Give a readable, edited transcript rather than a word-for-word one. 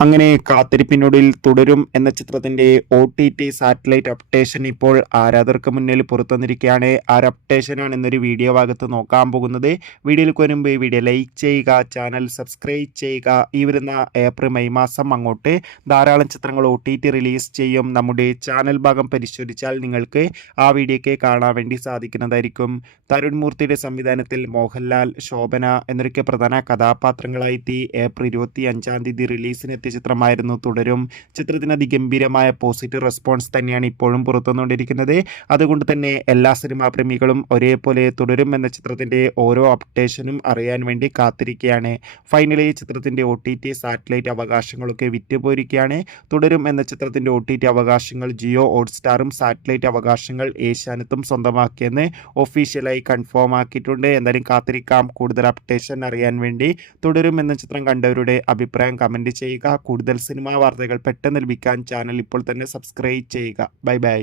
അങ്ങനെ കാത്തിരിപ്പിനൊടുവിൽ തുടരും എന്ന ചിത്രത്തിന്റെ OTT സാറ്റലൈറ്റ് അപ്ഡേഷൻ ഇപ്പോൾ ആരാധകർക്ക് മുന്നിൽ പുറത്തുവന്നിരിക്കുകയാണ്. ആ ഒരു അപ്ഡേഷനാണ് ഇന്നൊരു വീഡിയോ ഭാഗത്ത് നോക്കാൻ പോകുന്നത്. വീഡിയോയിലേക്ക് വരുമ്പോൾ ഈ വീഡിയോ ലൈക്ക് ചെയ്യുക, ചാനൽ സബ്സ്ക്രൈബ് ചെയ്യുക. ഈ വരുന്ന ഏപ്രിൽ മെയ് മാസം അങ്ങോട്ട് ധാരാളം ചിത്രങ്ങൾ OTT റിലീസ് ചെയ്യും. നമ്മുടെ ചാനൽ ഭാഗം പരിശോധിച്ചാൽ നിങ്ങൾക്ക് ആ വീഡിയോയ്ക്ക് കാണാൻ വേണ്ടി സാധിക്കുന്നതായിരിക്കും. തരുൺ മൂർത്തിയുടെ സംവിധാനത്തിൽ മോഹൻലാൽ, ശോഭന എന്നൊക്കെ പ്രധാന കഥാപാത്രങ്ങളായി ഏപ്രിൽ 25-ാം തീയതി റിലീസിനെത്തി ചിത്രമായിരുന്നു തുടരും. ചിത്രത്തിന് അതിഗംഭീരമായ പോസിറ്റീവ് റെസ്പോൺസ് തന്നെയാണ് ഇപ്പോഴും പുറത്തുവന്നുകൊണ്ടിരിക്കുന്നത്. അതുകൊണ്ട് തന്നെ എല്ലാ സിനിമാ പ്രേമികളും ഒരേപോലെ തുടരും എന്ന ചിത്രത്തിന്റെ ഓരോ അപ്ഡേഷനും അറിയാൻ വേണ്ടി കാത്തിരിക്കുകയാണ്. ഫൈനലി ചിത്രത്തിന്റെ OTT സാറ്റലൈറ്റ് അവകാശങ്ങളൊക്കെ വിറ്റുപോയിരിക്കുകയാണ്. തുടരും എന്ന ചിത്രത്തിന്റെ OTT അവകാശങ്ങൾ ജിയോ ഹോട്ട്സ്റ്റാറും സാറ്റലൈറ്റ് അവകാശങ്ങൾ ഏഷ്യാനെറ്റും സ്വന്തമാക്കിയെന്ന് ഒഫീഷ്യലായി കൺഫേം ആക്കിയിട്ടുണ്ട്. എന്തായാലും കാത്തിരിക്കാം കൂടുതൽ അപ്ഡേഷൻ അറിയാൻ വേണ്ടി. തുടരും എന്ന ചിത്രം കണ്ടവരുടെ അഭിപ്രായം കമന്റ് ചെയ്യുക. കൂടുതൽ സിനിമാ വാർത്തകൾ പെട്ടെന്ന് ലഭിക്കാൻ ചാനൽ ഇപ്പോൾ തന്നെ സബ്സ്ക്രൈബ് ചെയ്യുക. Bye bye.